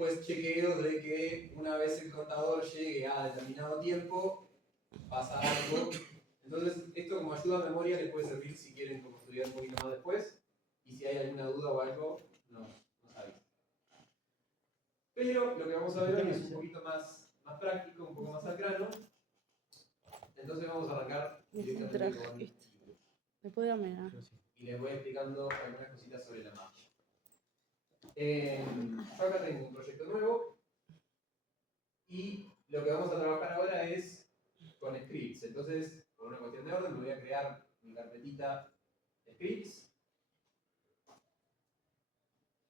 después chequeo de que una vez el contador llegue a determinado tiempo, pasa algo. Entonces, esto como ayuda a memoria les puede servir si quieren como estudiar un poquito más después. Y si hay alguna duda o algo, nos avisen. Pero lo que vamos a ver hoy es un poquito más práctico, un poco más al grano. Entonces vamos a arrancar directamente con... Después de amenar. Y les voy explicando algunas cositas sobre la marcha. Yo acá tengo un proyecto nuevo y lo que vamos a trabajar ahora es con scripts. Entonces, por una cuestión de orden, me voy a crear mi carpetita scripts.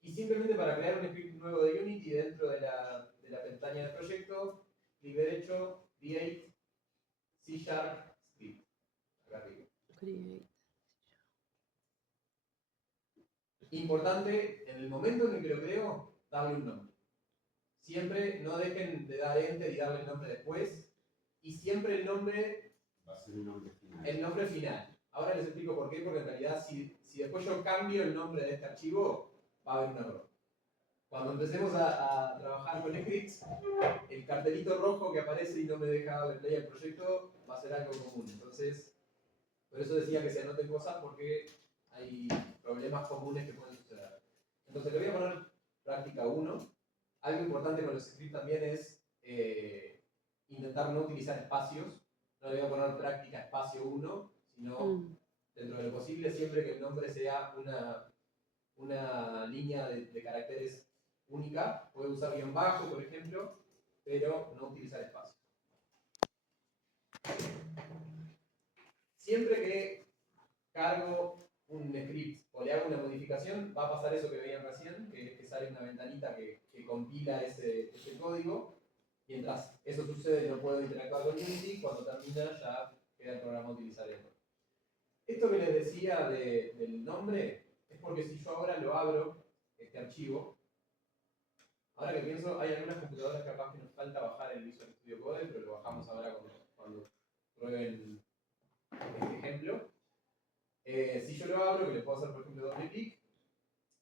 Y simplemente para crear un script nuevo de Unity dentro de la pestaña del proyecto, clic derecho, Create, C# Script. Acá arriba. Importante, en el momento en el que lo creo, darle un nombre. Siempre no dejen de dar enter y darle el nombre después. Y siempre el nombre va a ser el nombre final. El nombre final. Ahora les explico por qué, porque en realidad si después yo cambio el nombre de este archivo, va a haber un error. Cuando empecemos a trabajar con scripts, el cartelito rojo que aparece y no me deja darle play al proyecto va a ser algo común. Entonces, por eso decía que se anoten cosas porque hay problemas comunes que pueden suceder. Entonces le voy a poner práctica 1. Algo importante con los scripts también es intentar no utilizar espacios. No le voy a poner práctica espacio 1, sino dentro de lo posible siempre que el nombre sea una línea de caracteres única. Puede usar guión bajo, por ejemplo, pero no utilizar espacio. Siempre que cargo un script o le hago una modificación, va a pasar eso que veían recién, que sale una ventanita que compila ese código. Mientras eso sucede, no puedo interactuar con Unity. Cuando termina, ya queda el programa utilizable. Esto que les decía del nombre es porque si yo ahora lo abro, este archivo, ahora que pienso, hay algunas computadoras capaz que nos falta bajar el Visual Studio Code, pero lo bajamos ahora cuando prueben este ejemplo. Si yo lo abro, que le puedo hacer por ejemplo doble clic,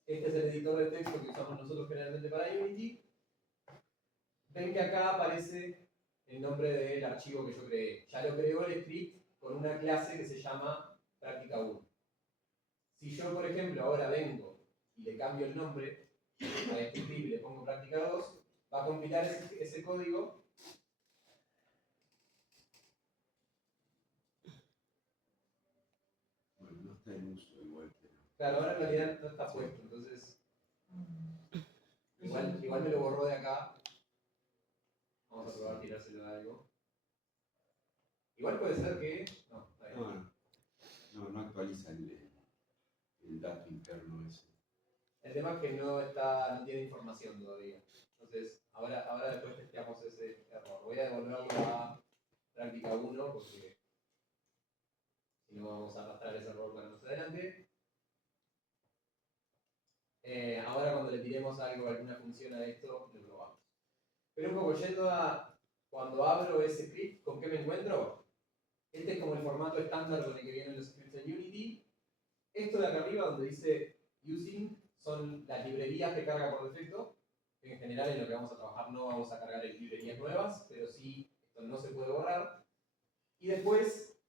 este es el editor de texto que usamos nosotros generalmente para Unity. Ven que acá aparece el nombre del archivo que yo creé. Ya lo creó el script con una clase que se llama práctica 1. Si yo, por ejemplo, ahora vengo y le cambio el nombre a este script y le pongo práctica 2, va a compilar ese código. Bueno, no está en uso igual, pero... Claro, ahora en realidad no está puesto, entonces igual me lo borró de acá. Vamos a probar tirárselo a algo. Igual puede ser que... No actualiza el dato interno ese. El tema es que no tiene información todavía. Entonces, ahora después testeamos ese error. Voy a devolverlo a práctica 1 porque si no vamos a arrastrar ese error para más adelante. Ahora cuando le tiremos algo, alguna función a esto, lo probamos. Pero un poco yendo a cuando abro ese script, ¿con qué me encuentro? Este es como el formato estándar con el que vienen los scripts en Unity. Esto de acá arriba donde dice using son las librerías que carga por defecto. En general en lo que vamos a trabajar no vamos a cargar librerías nuevas, pero sí, esto no se puede borrar. Y después,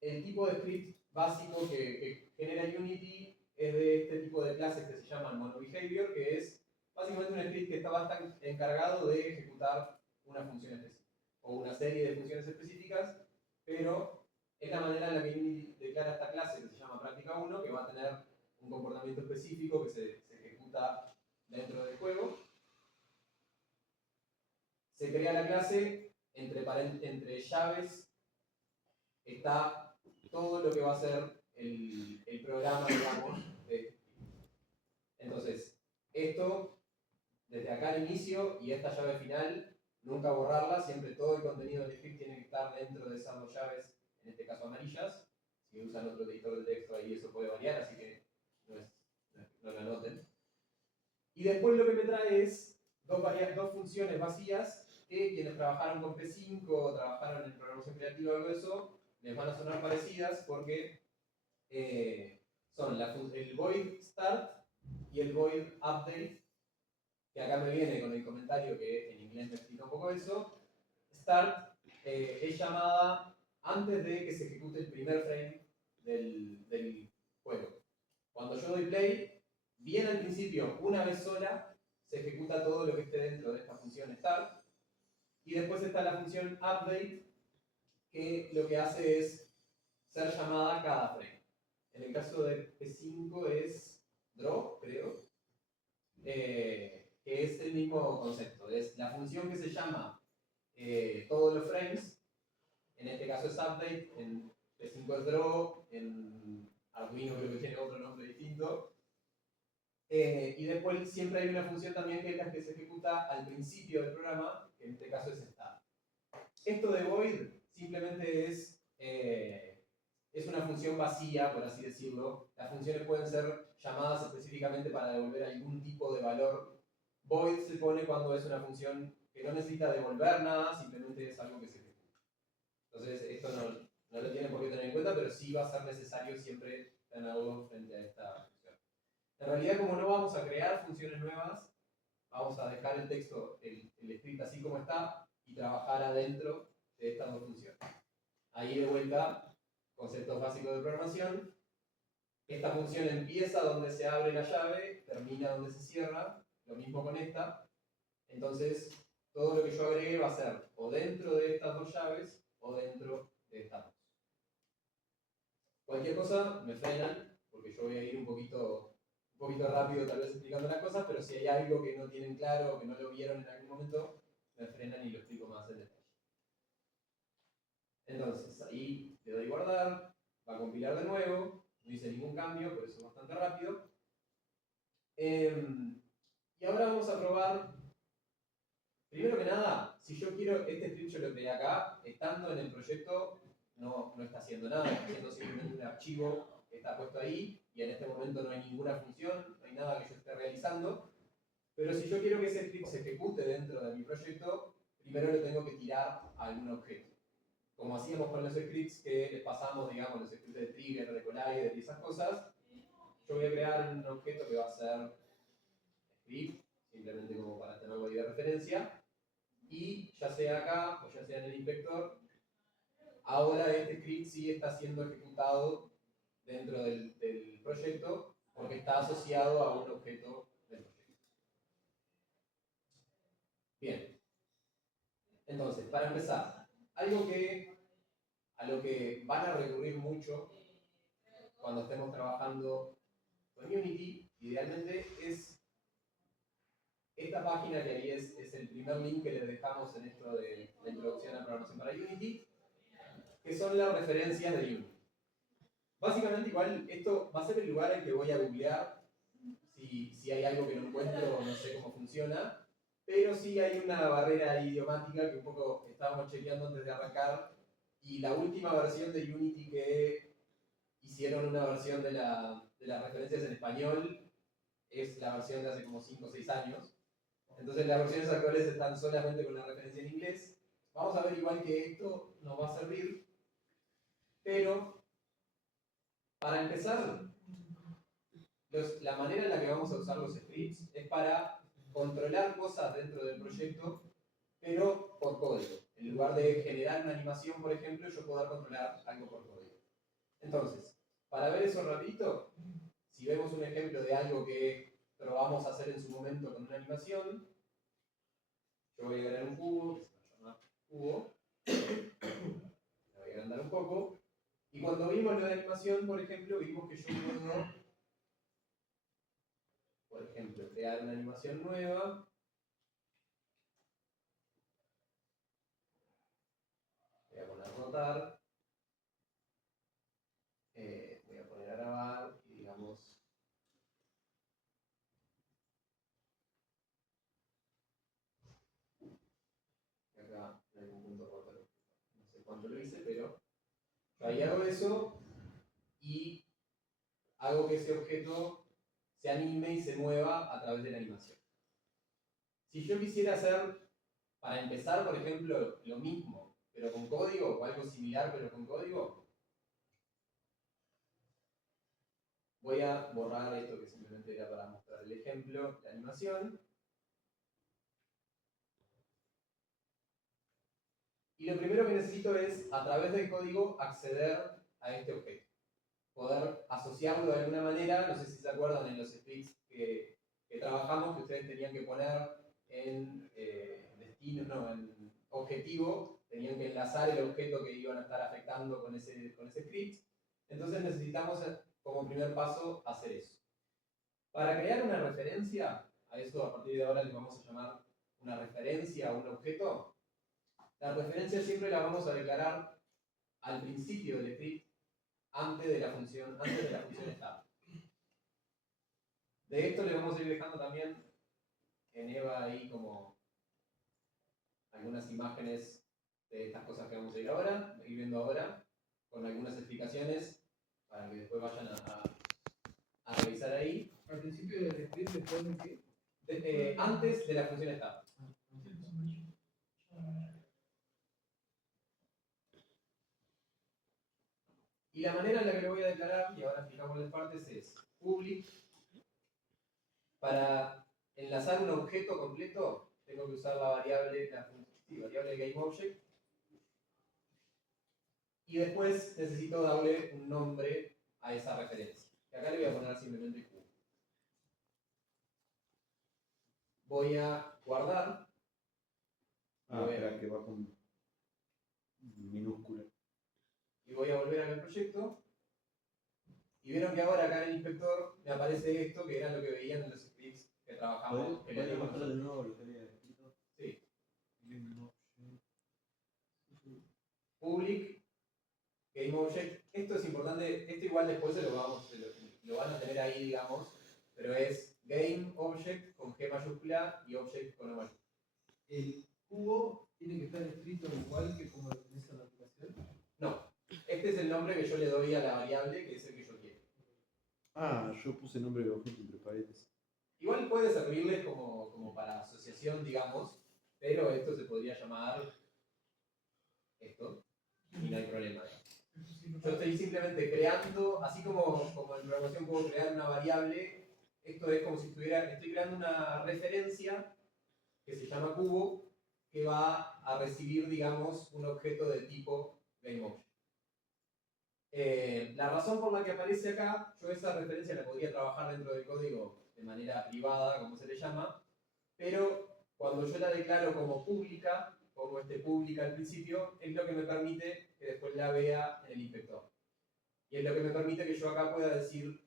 el tipo de script básico que genera Unity es de este tipo de clases que se llaman monobehavior, que es básicamente un script que está bastante encargado de ejecutar una función específica, o una serie de funciones específicas, pero es la manera en la que Unity declara esta clase que se llama práctica 1, que va a tener un comportamiento específico que se ejecuta dentro del juego. Se crea la clase, entre llaves está todo lo que va a ser el programa, digamos. Entonces, esto, desde acá al inicio y esta llave final, nunca borrarla, siempre todo el contenido del script tiene que estar dentro de esas dos llaves, en este caso amarillas. Si usan otro editor de texto ahí eso puede variar, así que no lo anoten. Y después lo que me trae es dos funciones vacías que quienes trabajaron con P5 o trabajaron en programación creativa o algo de eso, les van a sonar parecidas porque son el void start y el void update, que acá me viene con el comentario que en inglés me explica un poco eso, start es llamada antes de que se ejecute el primer frame del juego. Cuando yo doy play, bien al principio, una vez sola, se ejecuta todo lo que esté dentro de esta función start, y después está la función update, que lo que hace es ser llamada cada frame. En el caso de P5 es draw, creo, que es el mismo concepto. Es la función que se llama todos los frames, en este caso es update, en P5 es draw, en Arduino creo que tiene otro nombre distinto. Y después siempre hay una función también que es la que se ejecuta al principio del programa, que en este caso es start. Esto de void simplemente es una función vacía, por así decirlo. Las funciones pueden ser llamadas específicamente para devolver algún tipo de valor. Void se pone cuando es una función que no necesita devolver nada, simplemente es algo que se ejecuta. Entonces, esto no lo tienen por qué tener en cuenta, pero sí va a ser necesario siempre tenerlo frente a esta función. En realidad, como no vamos a crear funciones nuevas, vamos a dejar el texto, el script así como está, y trabajar adentro de estas dos funciones. Ahí de vuelta, conceptos básicos de programación. Esta función empieza donde se abre la llave, termina donde se cierra, lo mismo con esta. Entonces, todo lo que yo agregue va a ser o dentro de estas dos llaves o dentro de estas dos. Cualquier cosa me frenan, porque yo voy a ir un poquito rápido tal vez explicando las cosas, pero si hay algo que no tienen claro o que no lo vieron en algún momento, me frenan y lo explico más en detalle. Entonces, ahí le doy guardar, va a compilar de nuevo, no hice ningún cambio, por eso es bastante rápido. Y ahora vamos a probar, primero que nada, si yo quiero, este script yo lo creé acá, estando en el proyecto no está haciendo nada, está haciendo simplemente un archivo que está puesto ahí, y en este momento no hay ninguna función, no hay nada que yo esté realizando. Pero si yo quiero que ese script se ejecute dentro de mi proyecto, primero le tengo que tirar a algún objeto. Como hacíamos con los scripts que les pasamos, digamos, los scripts de trigger, de collider y esas cosas, yo voy a crear un objeto que va a ser script, simplemente como para tenerlo ahí de referencia, y ya sea acá o ya sea en el inspector, ahora este script sí está siendo ejecutado dentro del proyecto porque está asociado a un objeto del proyecto. Bien, entonces, para empezar, algo a lo que van a recurrir mucho cuando estemos trabajando con Unity, idealmente, es esta página que ahí es el primer link que les dejamos en esto de la introducción a programación para Unity, que son las referencias de Unity. Básicamente igual esto va a ser el lugar en que voy a googlear si hay algo que no encuentro o no sé cómo funciona, pero sí hay una barrera idiomática que un poco estábamos chequeando antes de arrancar, y la última versión de Unity que hicieron una versión de las referencias en español es la versión de hace como 5 o 6 años. Entonces las versiones actuales están solamente con la referencia en inglés. Vamos a ver igual que esto nos va a servir, pero para empezar, la manera en la que vamos a usar los scripts es para controlar cosas dentro del proyecto, pero por código. En lugar de generar una animación, por ejemplo, yo poder controlar algo por código. Entonces, para ver eso rapidito, si vemos un ejemplo de algo que probamos a hacer en su momento con una animación, yo voy a agregar un cubo, que se va a llamar cubo, lo voy a agrandar un poco, y cuando vimos lo de animación, por ejemplo, vimos que yo puedo, por ejemplo, crear una animación nueva. Voy a poner rotar, voy a poner a grabar y digamos que acá en algún punto rotar, no sé cuánto lo hice, pero ahí hago eso y hago que ese objeto se anime y se mueva a través de la animación. Si yo quisiera hacer, para empezar, por ejemplo, lo mismo, pero con código, o algo similar pero con código, voy a borrar esto que simplemente era para mostrar el ejemplo, la animación, Y lo primero que necesito es, a través del código, acceder a este objeto. Poder asociarlo de alguna manera, no sé si se acuerdan en los splits que trabajamos, que ustedes tenían que poner en destino, no, en objetivo, tenían que enlazar el objeto que iban a estar afectando con ese script. Entonces necesitamos, como primer paso, hacer eso. Para crear una referencia, a eso a partir de ahora le vamos a llamar una referencia a un objeto. La referencia siempre la vamos a declarar al principio del script, antes de la función start. De esto le vamos a ir dejando también en EVA ahí como algunas imágenes de estas cosas que vamos a ir viendo ahora, con algunas explicaciones para que después vayan a revisar ahí. Al principio del script, después de qué? Antes de la función start. Y la manera en la que lo voy a declarar, y ahora fijamos las partes, es public. Para enlazar un objeto completo, tengo que usar la variable GameObject. Y después necesito darle un nombre a esa referencia. Y acá le voy a poner simplemente Q. Voy a guardar. Espera, que va con minúscula. Y voy a volver acá al proyecto. Y vieron que ahora acá en el inspector me aparece esto, que era lo que veían en los scripts que trabajamos. ¿Podés mostrar de nuevo lo que había escrito? Sí. Public, GameObject. Esto es importante, esto igual después lo van a tener ahí, digamos, pero es GameObject con G mayúscula y Object con O mayúscula. El cubo tiene que estar escrito igual que como lo tenés en la aplicación. No, este es el nombre que yo le doy a la variable, que es el que yo quiero. Yo puse nombre de objeto entre paréntesis. Igual puede servirles como para asociación, digamos, pero esto se podría llamar esto, y no hay problema. Yo estoy simplemente creando, así como en programación puedo crear una variable, esto es como si estoy creando una referencia que se llama cubo, que va a recibir, digamos, un objeto de tipo GameObject. La razón por la que aparece acá, yo esa referencia la podría trabajar dentro del código de manera privada, como se le llama, pero cuando yo la declaro como pública, pongo este pública al principio, es lo que me permite que después la vea en el inspector. Y es lo que me permite que yo acá pueda decir,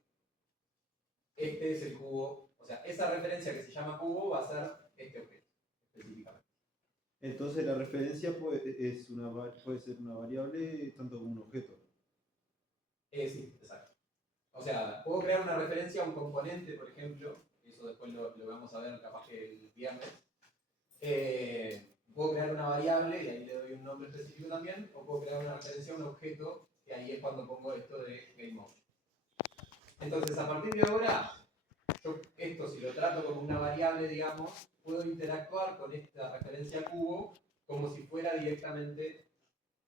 este es el cubo, o sea, esa referencia que se llama cubo va a ser este objeto, específicamente. Entonces la referencia puede ser una variable tanto como un objeto. Sí, exacto. O sea, puedo crear una referencia a un componente, por ejemplo, eso después lo vamos a ver capaz que el viernes. Puedo crear una variable y ahí le doy un nombre específico también, o puedo crear una referencia a un objeto, que ahí es cuando pongo esto de GameObject. Entonces, a partir de ahora, yo esto si lo trato como una variable, digamos, puedo interactuar con esta referencia cubo como si fuera directamente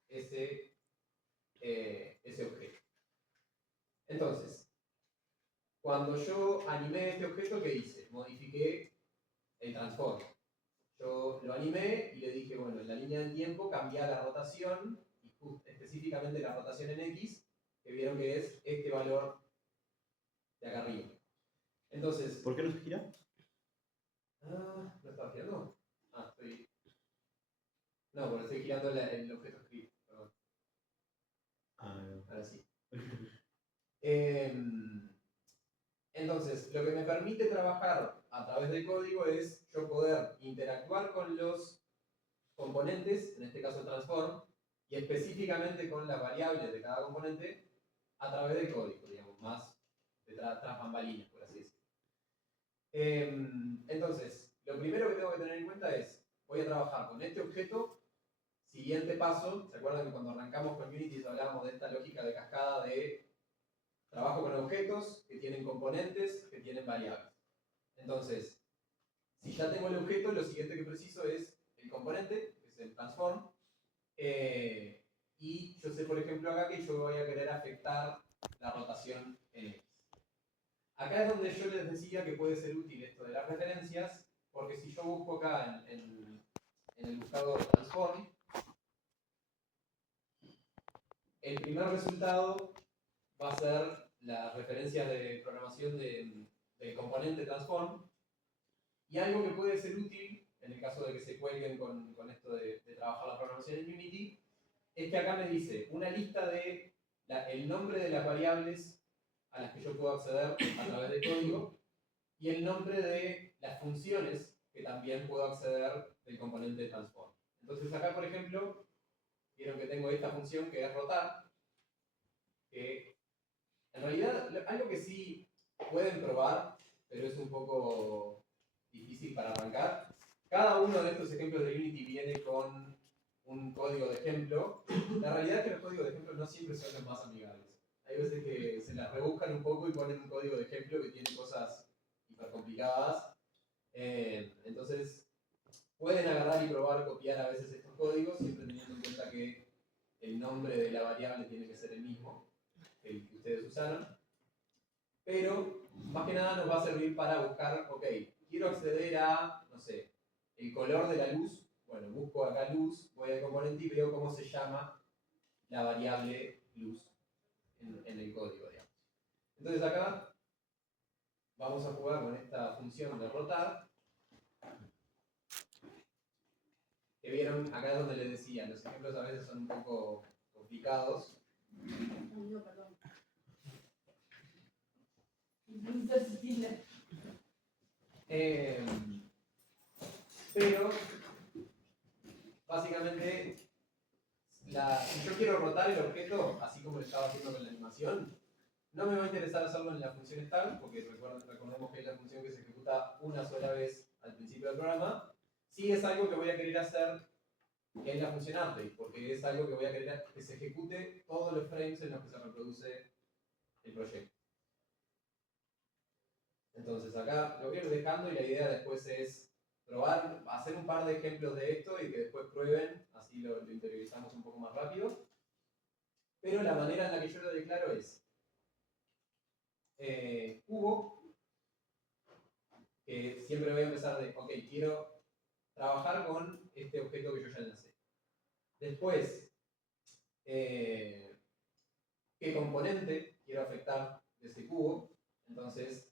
ese objeto. Entonces, cuando yo animé este objeto, ¿qué hice? Modifiqué el transform. Yo lo animé y le dije, bueno, en la línea del tiempo cambia la rotación, y específicamente la rotación en X, que vieron que es este valor de acá arriba. Entonces, ¿Por qué no se gira? ¿no estaba girando? No, porque estoy girando el objeto script, perdón. Ahora sí. Entonces, lo que me permite trabajar a través del código es yo poder interactuar con los componentes, en este caso el transform, y específicamente con las variables de cada componente a través del código, digamos, más de tras bambalinas, por así decirlo. Entonces, lo primero que tengo que tener en cuenta es, voy a trabajar con este objeto. Siguiente paso, ¿se acuerdan que cuando arrancamos con Unity hablábamos de esta lógica de cascada de trabajo con objetos que tienen componentes, que tienen variables? Entonces, si ya tengo el objeto, lo siguiente que preciso es el componente, que es el transform, y yo sé, por ejemplo, acá que yo voy a querer afectar la rotación en X. Acá es donde yo les decía que puede ser útil esto de las referencias, porque si yo busco acá en el buscador transform, el primer resultado va a ser las referencias de programación del componente transform, y algo que puede ser útil en el caso de que se cuelguen con esto de trabajar la programación en Unity, es que acá me dice una lista de el nombre de las variables a las que yo puedo acceder a través del código y el nombre de las funciones que también puedo acceder del componente transform. Entonces acá, por ejemplo, vieron que tengo esta función que es rotar, que en realidad algo que sí pueden probar, pero es un poco difícil para arrancar. Cada uno de estos ejemplos de Unity viene con un código de ejemplo. La realidad es que los códigos de ejemplo no siempre son los más amigables. Hay veces que se las rebuscan un poco y ponen un código de ejemplo que tiene cosas hiper complicadas. Entonces, pueden agarrar y probar copiar a veces estos códigos, siempre teniendo en cuenta que el nombre de la variable tiene que ser el mismo que el que ustedes usaron. Pero, más que nada nos va a servir para buscar, ok, quiero acceder a, no sé, el color de la luz. Bueno, busco acá luz, voy al componente y veo cómo se llama la variable luz en el código, digamos. Entonces acá vamos a jugar con esta función de rotar, que vieron acá es donde les decía, los ejemplos a veces son un poco complicados. No, perdón. Pero básicamente si yo quiero rotar el objeto, así como lo estaba haciendo con la animación, no me va a interesar hacerlo en la función start, porque recordemos que es la función que se ejecuta una sola vez al principio del programa. Sí es algo que voy a querer hacer en la función update, porque es algo que voy a querer que se ejecute todos los frames en los que se reproduce el proyecto. Entonces acá lo voy a ir dejando y la idea después es probar, hacer un par de ejemplos de esto y que después prueben, así lo interiorizamos un poco más rápido. Pero la manera en la que yo lo declaro es cubo, que siempre voy a empezar de, ok, quiero trabajar con este objeto que yo ya enlacé. Después, qué componente quiero afectar de ese cubo. Entonces,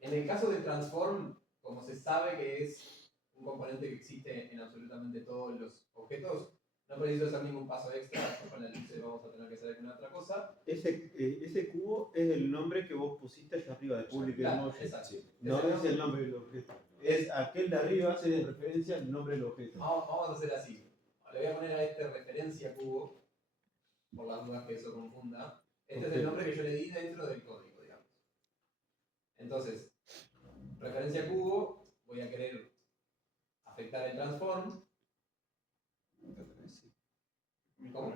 en el caso del transform, como se sabe que es un componente que existe en absolutamente todos los objetos, no preciso hacer ningún paso extra. Con la luz vamos a tener que hacer alguna otra cosa. Ese cubo es el nombre que vos pusiste allá arriba de Public Claro, Emoji. exacto. No es el nombre del objeto. Es aquel de arriba hace de referencia al nombre del objeto. Vamos a hacer así. Le voy a poner a este referencia cubo, por las dudas que eso confunda. Este es el nombre que yo le di dentro del código, digamos. Entonces, referencia cubo, voy a querer afectar el transform. ¿Cómo?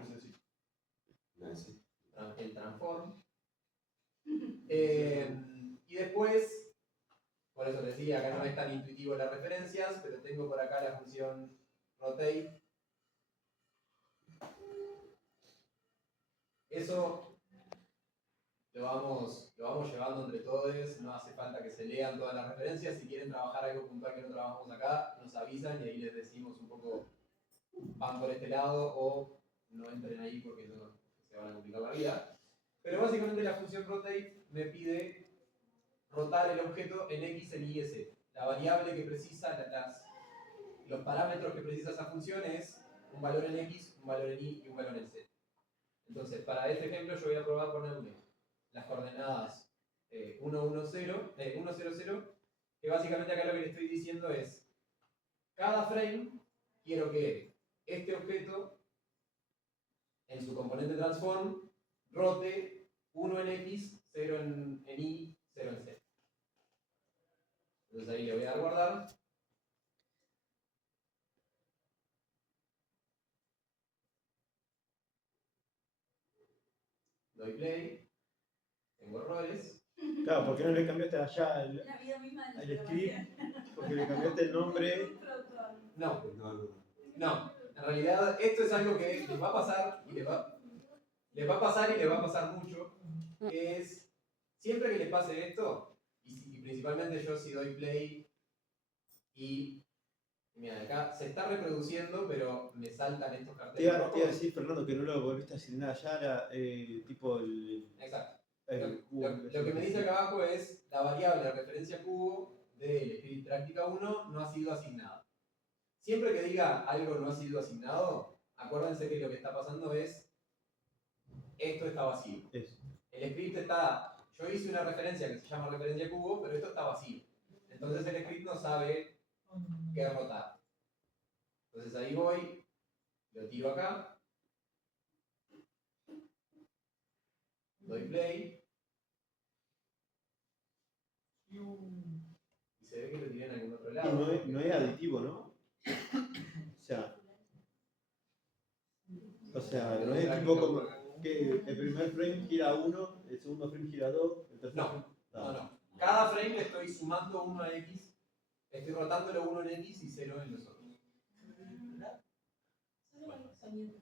El transform. Y después, por eso les decía, acá no es tan intuitivo las referencias, pero tengo por acá la función rotate. Eso lo vamos llevando entre todos, no hace falta que se lean todas las referencias. Si quieren trabajar algo puntual que no trabajamos acá, nos avisan y ahí les decimos un poco, van por este lado o no entren ahí porque no, se van a complicar la vida. Pero básicamente la función rotate me pide rotar el objeto en x, en y, z. La variable que precisa, los parámetros que precisa esa función es un valor en x, un valor en y y un valor en z. Entonces, para este ejemplo yo voy a probar ponerle las coordenadas 1, 0, que básicamente acá lo que le estoy diciendo es, cada frame quiero que este objeto, en su componente transform, rote 1 en x, 0 en y, 0 en z. Entonces ahí le voy a dar guardar. Doy play. Tengo errores. Claro, ¿por qué no le cambiaste allá La vida misma de el script? Porque le cambiaste el nombre. No, en realidad esto es algo que les va a pasar y les va a pasar mucho, que es, siempre que les pase esto, y principalmente yo si doy play y Mira, acá se está reproduciendo, pero me saltan estos Te carteles iba a rojos. decir, Fernando, que no lo volviste a asignar ya, era tipo Exacto. el cubo. Lo que me dice acá abajo es la variable de referencia cubo del script práctica 1 no ha sido asignada. Siempre que diga algo no ha sido asignado, acuérdense que lo que está pasando es esto está vacío. Eso. El script está, yo hice una referencia que se llama referencia cubo, pero esto está vacío. Entonces el script no sabe qué rotar. Entonces ahí voy, lo tiro acá, doy play, y se ve que lo tiré en algún otro Y lado. no es aditivo, ¿no? O sea, no es tipo como que el primer frame gira 1, el segundo frame gira 2, el tercer No, frame. no. Cada frame le estoy sumando 1 a X, estoy rotándolo 1 en X y 0 en los otros. Solo hay sonido.